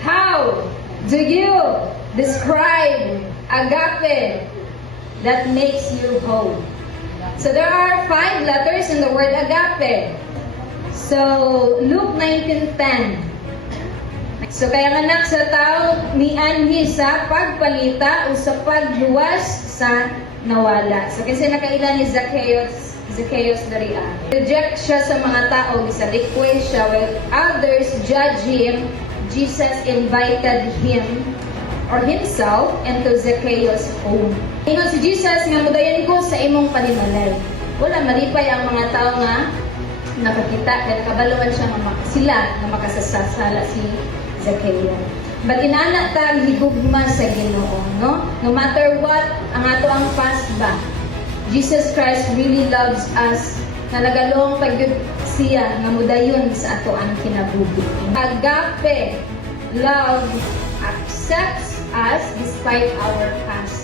How do you describe agape that makes you whole? So there are 5 letters in the word agape. So Luke 19:10. So kaya nga sa tao ni anhi sa pagpalita o sa pagluwas sa nawala. So kasi nakailan ni Zacchaeus dariya. Reject siya sa mga tao, isa-request siya while others judge him. Jesus invited him or himself into Zacchaeus' home. Ingon si Jesus nga mudayon ko sa imong panimalay. Wala malipay ang mga tao nga nakakita kaya kabaluan siya sila na makasasala si Zacchaeus. But inaana tag higugma sa Ginoo, no? No matter what ang ato ang past ba, Jesus Christ really loves us na nagalong pagyud siya nga mudayon sa ato ang kinabuhi. Agape love accepts us despite our past.